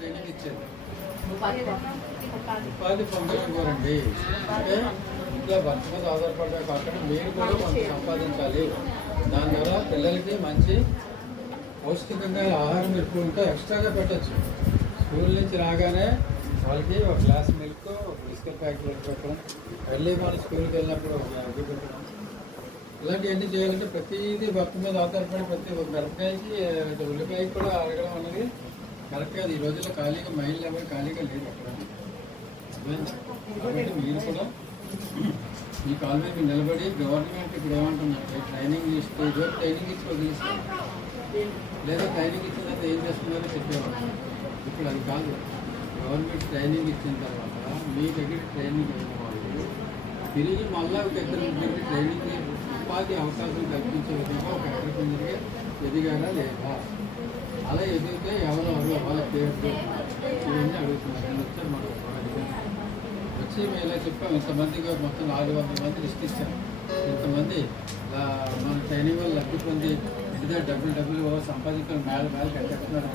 Training ఇచ్చేది. ఉపాధి పొందలేకపోరండి. అంటే ఇంట్లో భర్త మీద ఆధారపడగా కాకుండా మీరు కూడా కొంత సంపాదించాలి. దాని ద్వారా పిల్లలకి మంచి పౌష్టికంగా ఆహారం ఎక్కువ ఉంటే ఎక్స్ట్రాగా పెట్టచ్చు. స్కూల్ నుంచి రాగానే వాళ్ళకి ఒక గ్లాస్ మిల్క్, ఒక బిస్కెట్ ప్యాకెట్ పెట్టడం, వెళ్ళి వాళ్ళు స్కూల్కి వెళ్ళినప్పుడు ఒక మ్యాగీ పెట్టడం, ఇలాంటివన్నీ చేయాలంటే ప్రతిదీ భర్త మీద ఆధారపడి ప్రతి ఒక మిరపకాయకి ఉల్లిపాయకి కూడా అడగడం అన్నది కరెక్ట్ కాదు. ఈ రోజుల్లో ఖాళీగా మైండ్ ఎవరు ఖాళీగా లేదు అక్కడ. కాబట్టి మీరు కూడా ఈ కాల్ మీద మీరు నిలబడి గవర్నమెంట్ ఇప్పుడు ఏమంటున్నారు, ట్రైనింగ్ ఇస్తే ఇదో ట్రైనింగ్ ఇచ్చి వదిలిస్తారు, లేదా ట్రైనింగ్ ఇచ్చిన తర్వాత ఏం చేస్తున్నారో చెప్పేవాళ్ళు. ఇప్పుడు అది కాదు. గవర్నమెంట్ ట్రైనింగ్ ఇచ్చిన తర్వాత మీ దగ్గర ట్రైనింగ్ అయిన వాళ్ళు తిరిగి మళ్ళీ ఒక ఇద్దరు దగ్గర ట్రైనింగ్ ఉపాధి అవకాశం కల్పించే విధంగా ఒక ఎంటర్ప్రెన్యూర్గా ఎదిగారా లేదా, అలా ఎదిగితే ఎవరెవరు వాళ్ళ పేరు ఇవన్నీ అడుగుతున్నారు. నేను వచ్చాను మనం వచ్చి మేము ఇలా చెప్పాము, ఇంతమందిగా మొత్తం 400 మంది లిస్ట్ ఇచ్చాము, ఇంతమంది మన ట్రైనింగ్ వాళ్ళు లబ్ధి పొంది ఇంటిదో డబ్బులు సంపాదించుకొని మేళ కట్టేస్తున్నారు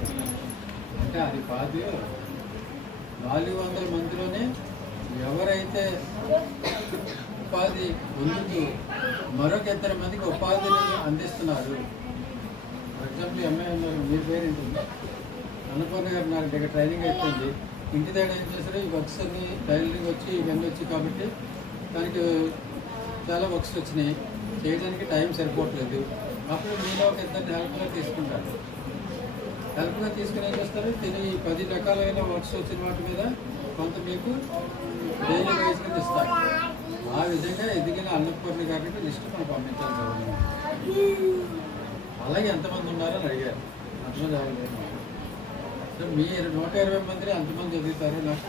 అంటే అది కాదు. 400 మందిలోనే ఎవరైతే ఉపాధి పొందుతూ మరొక 2 మందికి ఉపాధిని అందిస్తున్నారు. ఫర్ ఎగ్జాంపుల్ ఎంఏ మీరు పేరు ఏంటండి, అన్నపూర్ణ గారు నాకు దగ్గర ట్రైనింగ్ అయిపోయింది. ఇంటి దగ్గర ఏం చేశారు, ఈ వర్క్స్ అన్ని టైలరింగ్ వచ్చి ఇవన్నీ వచ్చి కాబట్టి దానికి చాలా వర్క్స్ వచ్చినాయి, చేయడానికి టైం సరిపోవట్లేదు. అప్పుడు మీలో ఒక 2 హెల్ప్గా తీసుకుంటారు. హెల్ప్గా తీసుకుని ఏం చేస్తారు, తిని 10 రకాలైన వర్క్స్ వచ్చిన వాటి మీద కొంత మీకు డైలీ వేజ్ కింద ఇస్తారు. ఆ విధంగా ఎదిగిన అన్నపూర్ణ కాబట్టి లిస్ట్ మనం పంపించాలి గవర్నమెంట్. అలాగే ఎంతమంది ఉన్నారని అడిగారు. అంతమంది అడగలేదు. సో మీరు 120 మందిని అంతమంది చదువుతారు నాకు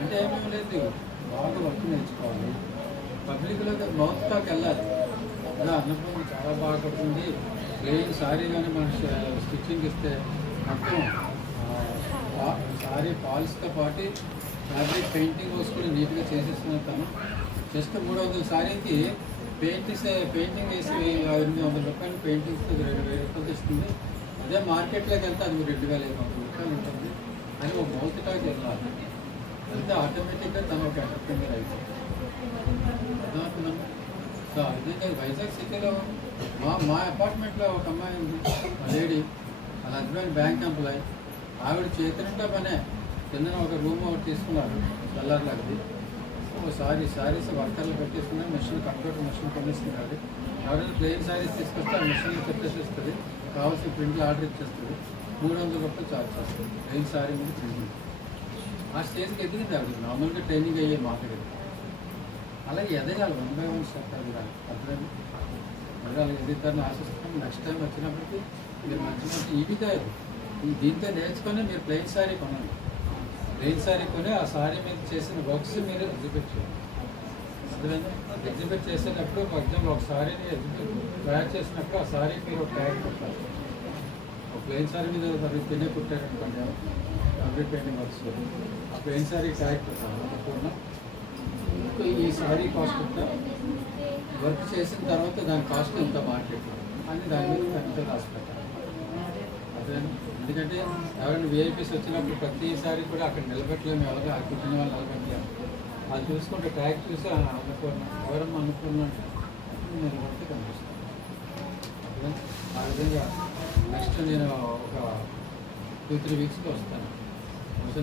అంటే ఏమేమి లేదు, బాగా వర్క్ నేర్చుకోవాలి, పబ్లిక్లో మౌత్ టాక్ వెళ్ళాలి. అలా అన్నపూర్ణ చాలా బాగా పడుతుంది, ప్లెయిన్ సారీ కానీ మన స్టిచ్చింగ్ ఇస్తే మొత్తం సారీ పాలిస్తో పాటు ఫ్యాబ్రిక్ పెయింటింగ్ వేసుకుని నీట్గా చేసేస్తున్న తను. జస్ట్ 300 సారీకి పెయింటింగ్ వేసి 800 రూపాయలు పెయింటింగ్స్ 2000 రూపాయలు ఇస్తుంది. అదే మార్కెట్లోకి వెళ్తే అది 2500 రూపాయలు ఉంటుంది అని ఒక మౌత్ టాక్ వెళ్ళాలి. అంతే ఆటోమేటిక్గా తను ఒక ఎంటర్ప్రెన్యూర్ అయిపోతుంది. అర్థమవుతుందండి. సో అదే వైజాగ్ సిటీలో మా అపార్ట్మెంట్లో ఒక అమ్మాయి ఉంది, మా లేడీ, వాళ్ళ హస్బెండ్ బ్యాంక్ ఎంప్లాయ్. ఆవిడ చేతినింటా పనే కింద ఒక రూమ్ ఒకటి తీసుకున్నారు చల్లార్లాంటిది. సారీస్ వర్కర్లు పెట్టేసుకున్నారు, మిషన్ కంప్యూటర్ మిషన్ కొనిస్తున్నారు. ఎవరైనా ప్లెయిన్ సారీస్ తీసుకొస్తే ఆ మిషన్లో పెట్టేసేస్తుంది, కావాల్సిన ప్రింట్లు ఆర్డర్ ఇచ్చేస్తుంది, 300 రూపాయలు ఛార్జ్ చేస్తుంది ప్లెయిన్ సారీ మీద ప్రింటింగ్. ఆ స్టేజ్కి ఎదిగింది ఆవిడ. నార్మల్గా ట్రైనింగ్ అయ్యే మాట్లాడేది. అలాగే ఎదగాలి 1 by 1 స్టెప్ ఎదగాలి. అర్థమైంది. మరి అలా ఎదుగుతారని ఆశిస్తాం. నెక్స్ట్ టైం వచ్చినప్పటికీ మీరు మంచి ఇవిగా దీంతో నేర్చుకొని మీరు ప్లెయిన్ సారీ కొనండి. ప్లెయిన్ సారీ కొని ఆ సారీ మీద చేసిన వర్క్స్ మీరు ఎగ్జిబిట్ చేయండి. అర్థమైంది. ఎగ్జిబిట్ చేసేటప్పుడు ఫర్ ఎగ్జాంపుల్ ఒక సారీని తయారు చేసినప్పుడు ఆ సారీ మీరు ఒక ట్యాగ్ పెట్టాలి. ఒక ప్లెయిన్ సారీ మీద తినే కుట్టారనుకోండి ఫ్యాబ్రిక్ పెయింటింగ్ వర్క్స్, ఆ ప్లెయిన్ సారీ ట్యాగ్ పెట్టాలి. అనుకున్న ఈ సారీ కాస్ట్ ఎంత, వర్క్ చేసిన తర్వాత దాని కాస్ట్ ఎంత మార్కెట్లో అని దాని మీద ఎంత రాసి పెట్టాలి. అర్థమైంది. ఎందుకంటే ఎవరైనా విఐపీస్ వచ్చినప్పుడు ప్రతిసారి కూడా అక్కడ నిలబెట్టలేము, ఎవరు ఆ కుట్టిన వాళ్ళు నిలబెట్టలేము. అది చూసుకుంటే ట్యాగ్ చూసి అనుకున్న ఎవరమ్మా అనుకున్నా నిలబడితే కనిపిస్తాను. ఆ విధంగా నెక్స్ట్ నేను ఒక 2-3 వీక్స్లో వస్తాను. వచ్చి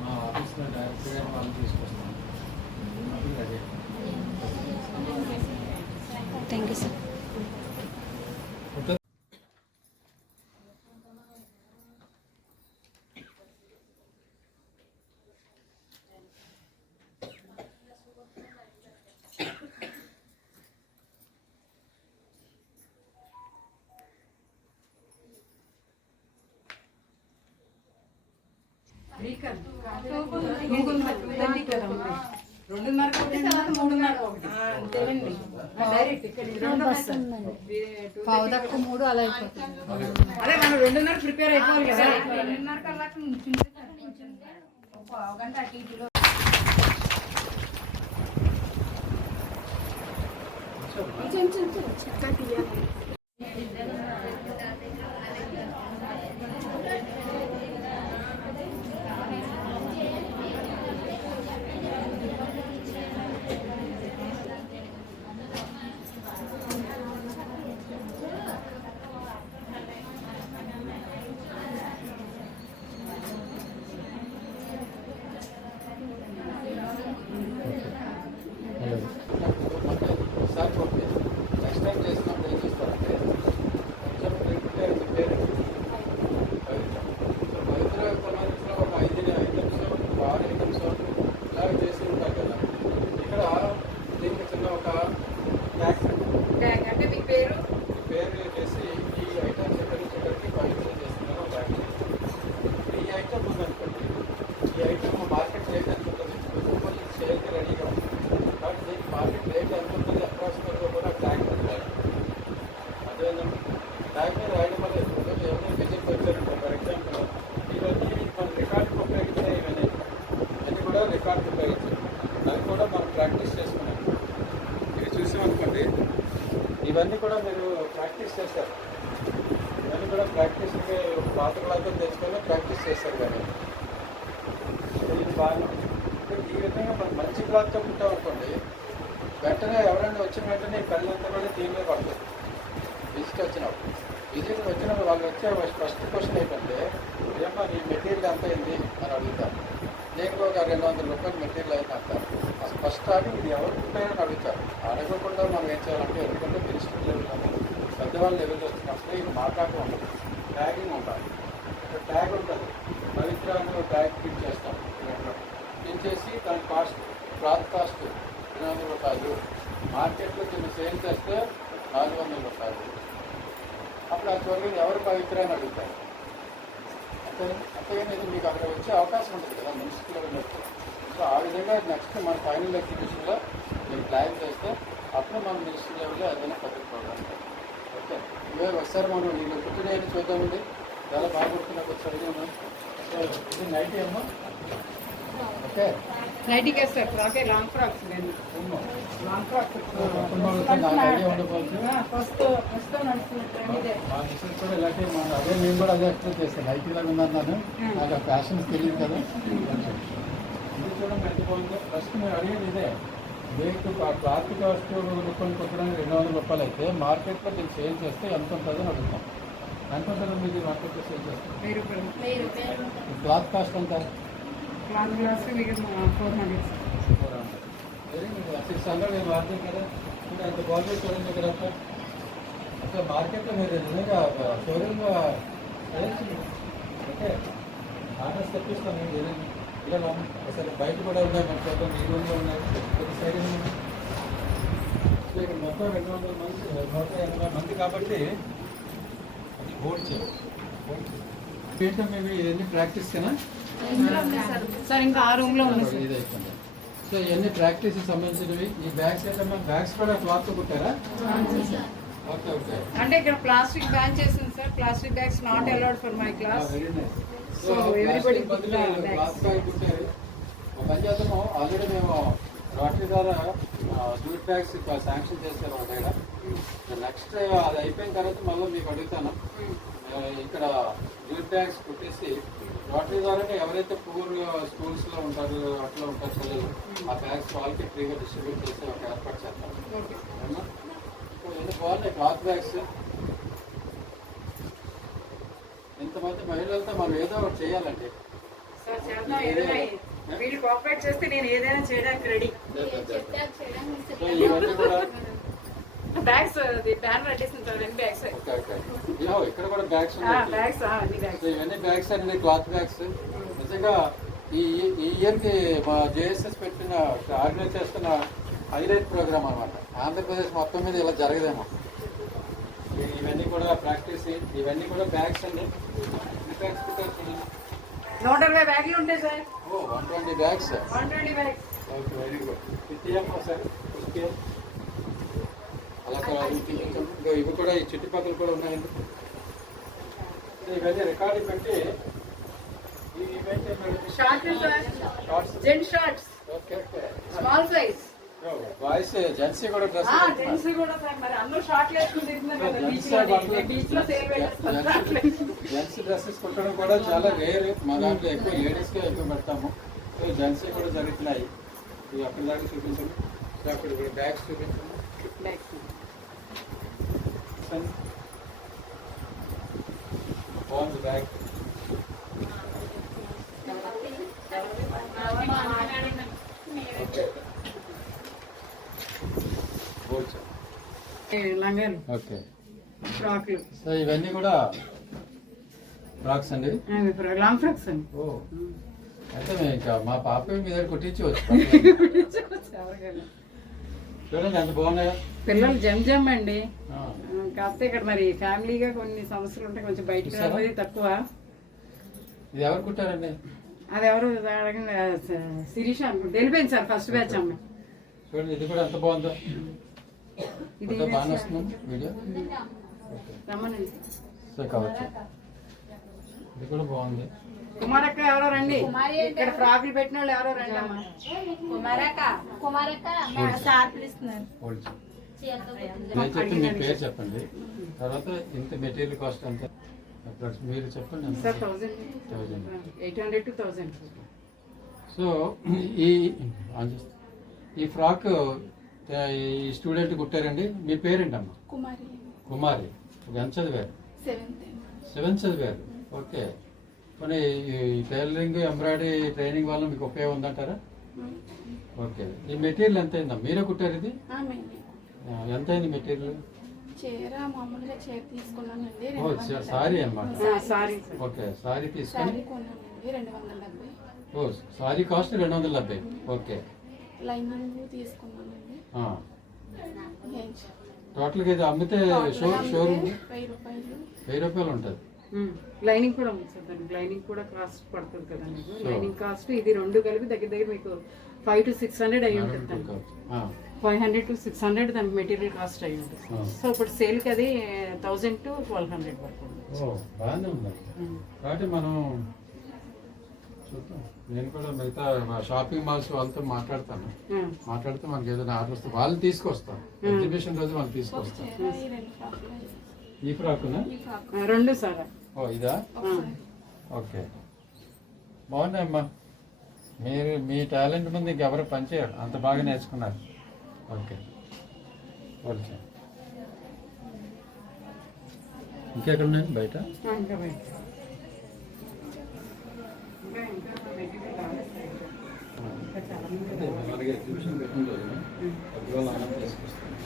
మా ఆఫీస్లో డైరెక్టర్ గారు వాళ్ళని తీసుకొస్తాను. అదే థ్యాంక్ యూ సార్. పావుదక్కు 3 అలా అయిపోతుంది. అదే మనం 2:30 ప్రిపేర్ అయిపోవాలి కదా. 2:30 కల్లా పావుగంట అటు ఇటులో చేశారు. ఇవన్నీ కూడా ప్రాక్టీస్కి పాత క్లాత్లు తెచ్చుకొని ప్రాక్టీస్ చేశారు. కానీ ఇది బాగా ఈ విధంగా మనం మంచి క్లాత్తో కుట్టాం అనుకోండి, వెంటనే ఎవరైనా వచ్చిన వెంటనే ఈ కళ్ళంతా కూడా దీనిలో పడుతుంది. విజిట్ వచ్చినప్పుడు వాళ్ళు వచ్చే ఫస్ట్ క్వశ్చన్ ఏంటంటే, ఏమో నీ మెటీరియల్ ఎంత అయింది అని అడుగుతారు. నేను ఒక 200 రూపాయలు మెటీరియల్ అయింది అంటారు. అసలు ఫస్ట్ స్టార్టింగ్ ఇది ఎవరు కుట్టారని అడుగుతారు. అడగకుండా మనం ఏం చేయాలంటే, ఎందుకంటే మినిస్టర్ లెవెల్ కానీ పెద్దవాళ్ళ లెవెల్ వచ్చినప్పుడు ఇది మాట్లాడుతూ ఉంటుంది, ట్యాగింగ్ ఉండాలి. ఇక్కడ ట్యాగ్ ఉంటుంది, పవిత్రాన్ని ట్యాగ్ ఫిట్ చేస్తాం. ఫిట్ చేసి దాని కాస్ట్, క్లాత్ కాస్ట్ 200 రూపాయలు, మార్కెట్లో దీన్ని సేల్ చేస్తే 400 రూపాయలు. అప్పుడు యాక్చువల్గా ఎవరు పవిత్ర అని అడుగుతారు. అంతేగాని ఇది మీకు అక్కడ వచ్చే అవకాశం ఉంటుంది కదా మున్సిపల్ ఉన్నప్పుడు. సో ఆ విధంగా నెక్స్ట్ మన ఫైనల్ ఎగ్జిబిషన్లో మీరు ప్లాన్ చేస్తే అప్పుడు మన మినిస్టర్ లెవెల్లో ఏదైనా పెద్ద ప్రోగ్రామ్. ఓకే, ఇవే ఒకసారి మనం నేను కుట్టినవి చూద్దామండి. చాలా బాగా కుడుతున్నప్పుడు ఒకసారి సో ఇది నైట్ ఏమో. ఓకే, నైటీకి వేస్తారు ఫ్రాకే, long frocks long frocks idea ఉండకపోవచ్చు. ఫస్ట్ నడుస్తుంది. మా మిషన్ కూడా ఇలాంటి అదే నేను కూడా అదే ఎక్స్ప్లెయిన్ చేస్తాను. నైట్ ఇలా ఉన్నాను, నాకు ఆ ఫ్యాషన్స్ తెలియదు కదా. ఇది చూడండి ఎంత బాగుందో. ఫస్ట్ మీరు అడిగేది ఇదే, మీకు క్లాత్ కాస్ట్ కొన్ని కుట్టడానికి 200 రూపాయలు అయితే మార్కెట్లో దీన్ని సేల్ చేస్తే ఎంత ఉంటుందని అడుగుతాం. ఎంత ఉంటుంది మీకు మార్కెట్లో సేల్ చేస్తే? 1000 రూపాయలు. క్లాత్ కాస్ట్ ఎంత? క్లాత్ గ్లాస్ మీకు 400. Very good. 600 నేను వాడతాను కదా. ఇంకా అంత బాగుంది చూడండి ఇక్కడ. అసలు మార్కెట్లో మీరు నిజంగా షోరూమ్లో ఓకే ఆర్డర్స్ తెప్పిస్తాం. మీరు ఇలా అసలు బయట కూడా ఉన్నాయి, మన చూద్దాం ఈ రూమ్లో ఉన్నాయి, ప్రతి సైడ్ ఉన్నాయి. సో ఇక్కడ మొత్తం 200 మంది 180 మంది కాబట్టి అది హోల్డ్ చేయాలి. ఏంటో మేము ఇవన్నీ ప్రాక్టీస్ కదా సార్, ఇంకా ఆ రూమ్ లో ఉంది సార్. ఇది అయిపోయింది. సో ఇవన్నీ ప్రాక్టీస్కి సంబంధించినవి. ఈ బ్యాగ్స్ అయితే బ్యాగ్స్ కూడా క్లాత్ కుట్టారా? Okay okay. అంటే ఇక్కడ ప్లాస్టిక్ బ్యాన్ చేసింది sir. Plastic bags not allowed for my class. Very nice. So everybody cloth bag కుట్టారు. ఒక పని చేద్దాము, ఆల్రెడీ మేము రోటరీ ద్వారా జూట్ బ్యాగ్స్ శాంక్షన్ చేశారు ఒక దగ్గర. నెక్స్ట్ అది అయిపోయిన తర్వాత మళ్ళీ మీకు అడుగుతాను. ఇక్కడ జూట్ బ్యాగ్స్ కుట్టేసి రోటరీ ద్వారానే ఎవరైతే పూర్ స్కూల్స్లో ఉంటారు, అట్లా ఉంటారు పిల్లలు, ఆ బ్యాగ్స్ వాళ్ళకి ఫ్రీగా డిస్ట్రిబ్యూట్ చేసి ఒక ఏర్పాటు చేస్తాం. ఎన్ని బాగున్నాయి క్లాత్ బ్యాగ్స్. ఇంతమంది మహిళలతో మనం ఏదో ఒకటి చేయాలండి. సార్ చేద్దాం, ఏదైనా వీళ్ళు కోఆపరేట్ చేస్తే నేను ఏదైనా చేయడానికి రెడీ. సో ఇవన్నీ కూడా బ్యాగ్స్ బ్యాన్ పెట్టేసింది సార్. రెండు బ్యాగ్స్ ఇక్కడ కూడా బ్యాగ్స్ ఉన్నాయి. బ్యాగ్స్ అన్ని బ్యాగ్స్. సో ఇవన్నీ బ్యాగ్స్ అండి, క్లాత్ బ్యాగ్స్. నిజంగా ఈ ఇయర్కి మా జేఎస్ఎస్ పెట్టిన ఆర్గనైజ్ చేస్తున్న హైలైట్ ప్రోగ్రామ్ అనమాట. ఆంధ్రప్రదేశ్ మొత్తం మీద ఇలా జరగదేమో. ఇవన్నీ కూడా ప్రాక్టీస్, ఇవన్నీ కూడా బ్యాగ్స్ అండి. బ్యాగ్స్ పెట్టారు 120 బ్యాగ్లు ఉంటాయి sir. 120 bags. 120 bags. Okay, very good. ఇచ్చేయమ్మా సార్. అలా ఇవి కూడా ఈ చుట్టుపక్కల కూడా ఉన్నాయండి. ఇవన్నీ రికార్డింగ్ పెట్టి shorts, gents shorts, okay okay. Small size. Boys gents కూడా డ్రెస్ జెంట్స్ కూడా సార్. మరి అందరూ షార్ట్ వేసుకుని తిరుగుతున్నారు కదా బీచ్ లో సేల్ పెట్టేస్తారు. జెంట్స్ డ్రెస్సెస్ కుట్టడం కూడా చాలా రేర్. మా దాంట్లో ఎక్కువ లేడీస్కే ఎక్కువ పెడతాము. సో జెంట్స్ కూడా జరుగుతున్నాయి. ఇవి అక్కడ దాకా చూపించండి. అక్కడ కూడా బ్యాగ్స్ చూపించండి. బాగుంది బ్యాగ్. లంగాలు, ఓకే. ఫ్రాక్లు. సో ఇవన్నీ కూడా ఫ్రాక్స్ అండి, లాంగ్ ఫ్రాక్స్ అండి. ఓ అయితే మేము ఇంకా మా పాప మీ దగ్గర కుట్టించవచ్చు. చూడండి ఎంత బాగున్నాయో. పిల్లలు జమ్ అండి. కాకపోతే ఇక్కడ మరి ఫ్యామిలీగా కొన్ని సమస్యలు ఉంటాయి, కొంచెం బయటకు రాబోయేది తక్కువ. ఇది ఎవరు కుట్టారండి? అది ఎవరు శిరీష అనుకుంటే వెళ్ళిపోయింది సార్, ఫస్ట్ బ్యాచ్ అమ్మాయి. చూడండి ఇది కూడా ఎంత బాగుందో. ఇది బాగా వస్తుంది వీడియో. రమ్మనండి. సో కావచ్చు. ఇది కూడా బాగుంది. కుమారక్క ఎవరో రండి. ఇక్కడ ఫ్రాక్లు పెట్టిన వాళ్ళు ఎవరో రండి అమ్మా. కుమారక్క సార్ పిలుస్తున్నారు. నేను చెప్తే మీ పేరు చెప్పండి, తర్వాత ఇంత మెటీరియల్ కాస్ట్ ఎంత మీరు చెప్పండి. Sir 800 to 1000. సో ఈ ఫ్రాక్ ఈ స్టూడెంట్ కుట్టారండి. మీ పేరేంటమ్మా? కుమారి. ఎంత చదివారు? 7th చదివారు. ఓకే. మరి ఈ టైలరింగ్ ఎంబ్రాయిడరీ ట్రైనింగ్ వల్ల మీకు ఉపయోగం ఉందంటారా? ఓకే. ఈ మెటీరియల్ ఎంత అయిందా? మీరే కుట్టారు ఇది? ఎంత అయింది మెటీరియల్? చీర మామూలుగా చీర తీసుకున్నానండి. సారీ అమ్మా. సారీ. ఓకే. సారీ తీసుకుని కొన్నానండి 270. ఓ సారీ కాస్ట్ 270. ఓకే. లైనింగ్ తీసుకున్నానండి. టోటల్గా ఇది అమ్మితే షోరూమ్ 1000 రూపాయలు ఉంటుంది. లైనింగ్ కూడా ఉంది సార్. దానికి లైనింగ్ కూడా కాస్ట్ పడుతుంది కదా మీకు. లైనింగ్ కాస్ట్ ఇది రెండు కలిపి దగ్గర దగ్గర మీకు 500 to 600 అయ్యి ఉంటుంది. 500 to 600 దానికి మెటీరియల్ కాస్ట్ అయ్యి ఉంటుంది. సో ఇప్పుడు సేల్కి అది 1000 to 1200 పడుతుంది. బాగానే ఉంది. కాబట్టి మనం చూద్దాం. నేను కూడా మిగతా షాపింగ్ మాల్స్ వాళ్ళతో మాట్లాడితే మనకి ఏదైనా ఆర్డర్ వస్తే వాళ్ళు తీసుకొస్తాం. ఎగ్జిబిషన్ రోజు వాళ్ళు తీసుకొస్తాం. ఈ ఫ్రాకునా? రెండు సార్. ఓ ఇదా? ఓకే. బాగున్నాయమ్మా. మీరు మీ టాలెంట్ ముందు ఇంకెవరు పనిచేయరు, అంత బాగా నేర్చుకున్నారు. ఓకే. ఓకే. ఇంకెక్కడ ఉన్నాయండి బయట? అలాగే ఎగ్జిబిషన్ పెట్టిన రోజున అద్భుతాలు ఆనందం తీసుకొస్తాను.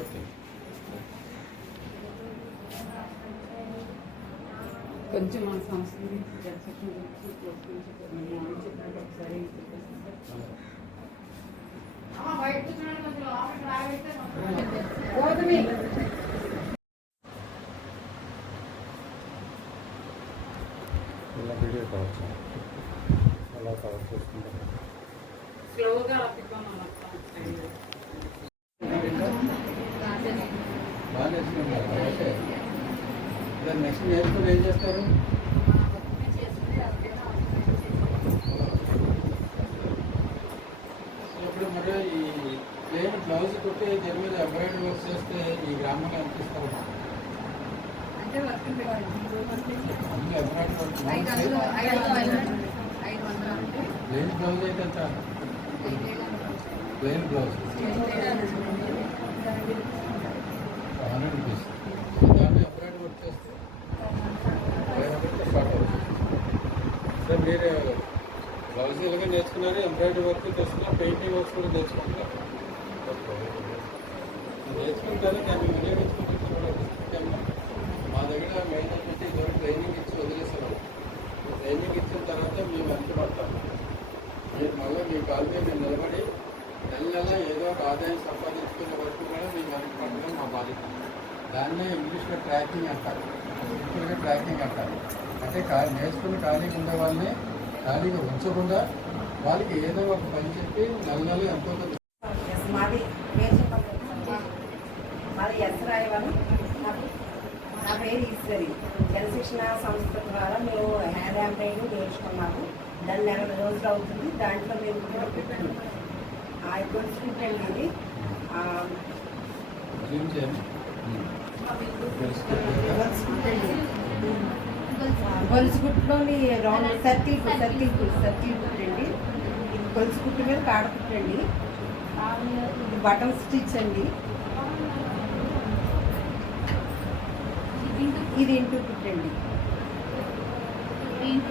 ఓకే. కొంచెం మన సంస్కృతి ఒకసారి వీడియో కావచ్చు అలా కవర్ చేసుకుంటాం. స్లోగా బాగా నేర్చుకుంటారు. ఓకే. నెక్స్ట్ నేర్చుకుని ఏం చేస్తారు? ఇప్పుడు మరి ఈ ప్లేన్ బ్లౌజ్ కొట్టి దీని మీద ఎంబ్రాయిడరీ వర్క్ చేస్తే ఈ గ్రామంలో ఎంత ఇస్తారు? ప్లేన్ బ్లౌజ్ అయితే ఎంత? Plain blouse 100 rupees. దాన్ని ఎంబ్రాయిడరీ వర్క్ చేస్తే 500 స్టార్ట్ అవుతుంది. సార్ మీరు బ్లౌజ్ ఇలాగే నేర్చుకున్నారు, ఎంబ్రాయిడరీ వర్క్ తెచ్చుకున్నారు, పెయింటింగ్ వర్క్స్ కూడా నేర్చుకుంటారు. నేర్చుకుంటారు, దాన్ని వినియోగించుకుంటున్నారు. మా దగ్గర మెయిన్ ఏంటంటే ఇదివరకు ట్రైనింగ్ ఇచ్చి వదిలేసేవాళ్ళం. ట్రైనింగ్ ఇచ్చిన తర్వాత మేము వెంట పడతాము. మీరు మళ్ళీ మీ కాలు మీద మేము నిలబడి నెల ఏదో ఒక ఆదాయం సంపాదించుకునే వరకు కూడా మేము వెంట పడడం మా బాధ్యత. దాన్నే ఇంగ్లీష్లో ట్రాకింగ్ అంటారు, సింపుల్గా ట్రాకింగ్ అంటారు. అంటే నేర్చుకుని ఖాళీగా ఉండే వాళ్ళని ఖాళీగా ఉంచకుండా వాళ్ళకి ఏదో ఒక పని చెప్పి నెల ఎంతో మాది ఎస్రాయవరం. నా పేరు ఈశ్వరి. జనశిక్షణ సంస్థ ద్వారా మేము హ్యాండ్ ఎంబ్రాయిడరీ నేర్చుకున్నాము. దాన్ని 40 రోజులు అవుతుంది. దాంట్లో మేము కూడా పెట్టాము. గొలుసు కుట్టండి ఇది. గొలుసు కుట్టులోని రౌండ్ సర్కిల్ కుట్టండి. ఇది గొలుసు కుట్టు మీద కాడ కుట్టండి. ఇది బటన్ స్టిచ్ అండి. ఇది ఇంటూ కుట్టండి.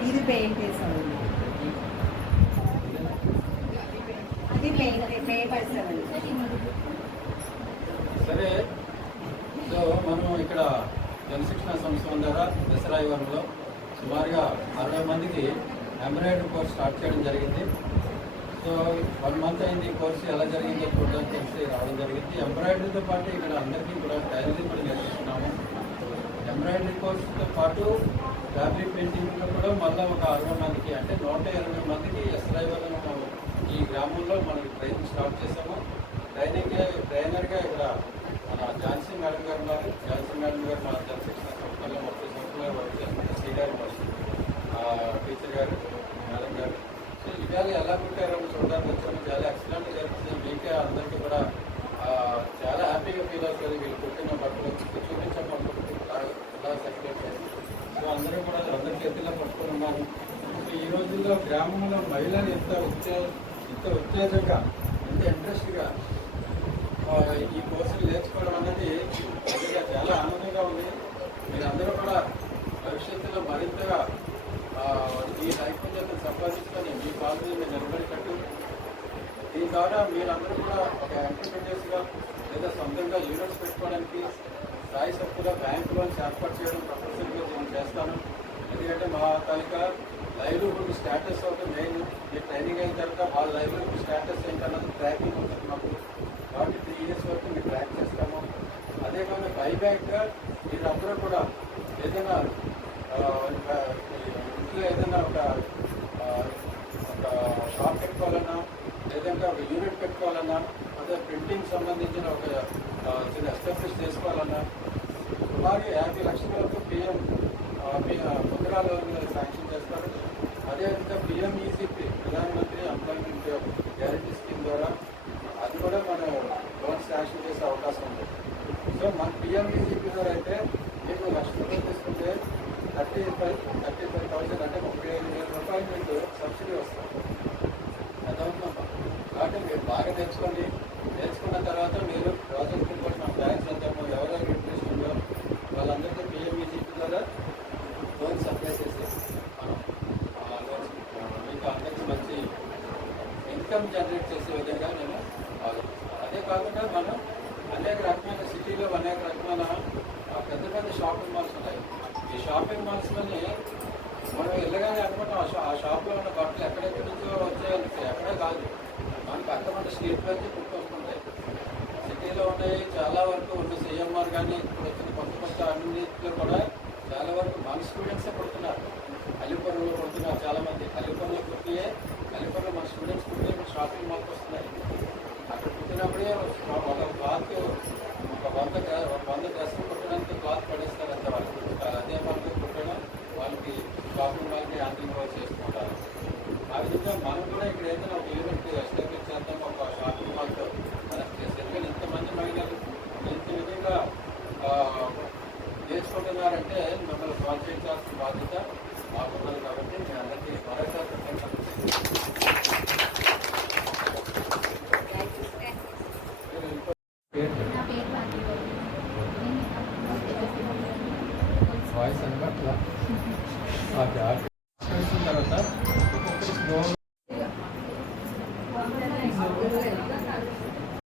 ఇది పెయింట్ వేసామండి. ఇది పెయింట్ వేసామండి. సరే. సో మనం ఇక్కడ జనశిక్షణ సంస్థ ద్వారా దసరాయివరంలో సుమారుగా 60 మందికి ఎంబ్రాయిడరీ కోర్స్ స్టార్ట్ చేయడం జరిగింది. సో 1 మంత్ అయింది. కోర్సు ఎలా జరిగిందో చూడడానికి తెలిసి రావడం జరిగింది. ఎంబ్రాయిడరీతో పాటు ఇక్కడ అందరికీ కూడా టైలరింగ్ కూడా నేర్పిస్తున్నాము. ఎంబ్రాయిడరీ కోర్సుతో పాటు ఫ్యాబ్రిక్ పెయింటింగ్లో కూడా మళ్ళీ ఒక 60 మందికి, అంటే 120 మందికి ఎస్ఐవరం ఈ గ్రామంలో మనకి ట్రైనింగ్ స్టార్ట్ చేసాము. ట్రైనర్గా ఇక్కడ మన ఝాన్సీ మేడం గారు ఉన్నారు. ఝాన్సీ మేడం గారు మన జనశిక్షణ సంస్థలో 30 సంవత్సరాలు వర్క్ చేస్తున్నారు. సీనియర్ టీచర్గా అందరికీ కూడా చాలా హ్యాపీగా ఫీల్ అవుతుంది. వీళ్ళు పుట్టిన బట్టలు చూపించడం సెక్రటరీ. సో అందరూ కూడా అందరి చేతుల్లో పట్టుకొని ఉన్నాను. ఈ రోజుల్లో గ్రామంలో మహిళలు ఎంత ఉత్తేజంగా ఎంత ఇంట్రెస్ట్గా ఈ కోర్సులు నేర్చుకోవడం అనేది నిజంగా చాలా ఆనందంగా ఉంది. మీరందరూ కూడా భవిష్యత్తులో మరింతగా ఈ నైపుణ్యతను సంపాదించుకొని మీ కాలు మీద నిలబడేటట్టు దీని ద్వారా మీరందరూ కూడా ఒక ఎంటర్ప్రెన్యూర్స్గా లేదా సొంతంగా యూనిట్స్ పెట్టుకోవడానికి స్థాయి సత్తుగా బ్యాంకు లోన్స్ ఏర్పాటు చేయడం తప్పనిసరిగా నేను చేస్తాను. ఎందుకంటే మా తాలూకా లైవ్లీహుడ్ స్టేటస్ ఒకటి మెయిన్. ఈ ట్రైనింగ్ అయిన తర్వాత వాళ్ళ లైవ్లీహుడ్ స్టేటస్ ఏంటన్నది ట్రాకింగ్ ఉంటుంది మాకు. కాబట్టి 3 years వరకు మేము ట్రాక్ చేస్తాము. అదేవిధంగా బైబ్యాక్గా మీరందరూ కూడా ఏదైనా ఇంట్లో ఏదైనా ఒక షాప్ పెట్టుకోవాలన్నా లేదంటే ఒక యూనిట్ పెట్టుకోవాలన్నా అదే ప్రింటింగ్ సంబంధించిన ఒక చిన్న ఎస్టాబ్లిష్ చేసుకోవాలన్నా సుమారు 50 లక్షల వరకు పిఎం ముద్రా లోన్ శాంక్షన్ చేస్తారు. అదేవిధంగా పిఎంఈజీపీ ప్రధానమంత్రి ఎంప్లాయ్మెంట్ గ్యారంటీ స్కీమ్ ద్వారా అది కూడా మనం లోన్ శాంక్షన్ చేసే అవకాశం ఉంది. సో మన పిఎంఈజీపీ ద్వారా అయితే మీకు ₹1,00,000 తీసుకుంటే 35,000 అంటే 35,000 రూపాయలు మీకు సబ్సిడీ వస్తుంది. అదవుతుందమ్మా. కాబట్టి మీరు బాగా నేర్చుకున్న తర్వాత మీరు ప్రాజెక్ట్ రిపోర్ట్ మా బ్యాంక్స్ అంతా ఎవరెవరు ఇంట్రెస్ట్ ఉందో వాళ్ళందరికీ పిఎంఈజీపీ ద్వారా లోన్ సప్లై చేసి మనం లోన్స్ మీకు అందరికీ మంచి ఇన్కమ్ జనరేట్ చేసే విధంగా నేను అదే కాకుండా మనం అనేక రకమైన సిటీలో అనేక రకమైన పెద్ద పెద్ద షాపింగ్ మాల్స్ ఉన్నాయి. ఈ షాపింగ్ మాల్స్లోని మనం వెళ్ళగానే అనుకుంటాం ఆ షాప్లో ఉన్న బట్టలు ఎక్కడెక్కడి నుంచో వచ్చాయని. ఎక్కడే కాదు, మనకు అక్కడ స్ట్రీట్ నుంచి పుట్టుకొస్తుంటాయి. సిటీలో ఉన్నాయి చాలా వరకు ఉన్న సిఎంఆర్ కానీ ఇప్పుడు వచ్చిన కొత్త అన్నింటిలో కూడా చాలా వరకు మన స్టూడెంట్సే పుడుతున్నారు. అలిపురంలో పుడుతున్నారు చాలామంది. అలిపురంలో పుట్టియే అలిపురంలో మన స్టూడెంట్స్ పుట్టిన షాపింగ్ మాల్కి వస్తున్నాయి. అక్కడ పుట్టినప్పుడే ఒక క్లాత్ ఒక 100 డ్రెస్సులు కుట్టడానికి క్లాత్ పడేస్తారు అంత వాళ్ళకి. అదే మనకి కుట్టడం వాళ్ళకి షాపింగ్ మాల్కి హ్యాండింగ్ ఓవర్ చేసుకుంటారు. ఆ విధంగా మనం కూడా ఇక్కడ ఏదైనా ఒక యూనిట్ ఎస్టాబ్లిష్ చేద్దాం ఒక షాపింగ్ మాల్తో కనెక్ట్ చేసి. ఎందుకంటే ఇంతమంది మహిళలు ఇంత విధంగా నేర్చుకుంటున్నారంటే మిమ్మల్ని ప్రోత్సహించాల్సిన బాధ్యత మాకున్నది. కాబట్టి మీ అందరికీ మరోసారి వాయిస్ అనమాట